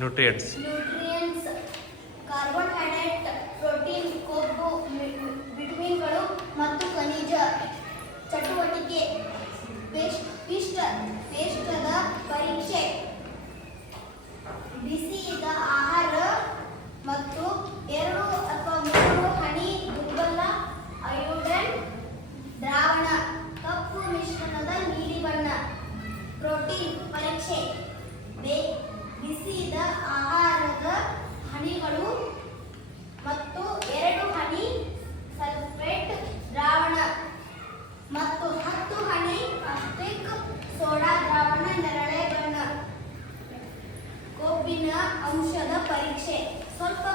Nutrients carbohydrate, protein, ಕೊಬ್ಬು, ವಿಟಮಿನ್ಗಳು ಮತ್ತು ಖನಿಜ ಚಟುವಟಿಕೆ. ಪಿಷ್ಟದ ಪರೀಕ್ಷೆ. ಬಿಸಿಯಾದ ಆಹಾರ ಮತ್ತು 2 ಅಥವಾ 3 ಹನಿ ದುರ್ಬಲ ಅಯೋಡೈನ್ ದ್ರಾವಣ, ಕಪ್ಪು ಮಿಶ್ರಣದ ನೀಲಿ ಬಣ್ಣ. ಪ್ರೋಟೀನ್ ಪರೀಕ್ಷೆ. ಬಿಸಿಯಾದ ಆಹಾರದ ಹನಿಗಳು ಮತ್ತು 2 ಹನಿ ಸಲ್ಫೇಟ್ ದ್ರಾವಣ ಮತ್ತು 10 ಹನಿ ಕಾಸ್ಟಿಕ್ ಸೋಡಾ ದ್ರಾವಣ ನೇರಳೆ ಬಣ್ಣ. ಕೊಬ್ಬಿನ ಅಂಶದ ಪರೀಕ್ಷೆ. ಸ್ವಲ್ಪ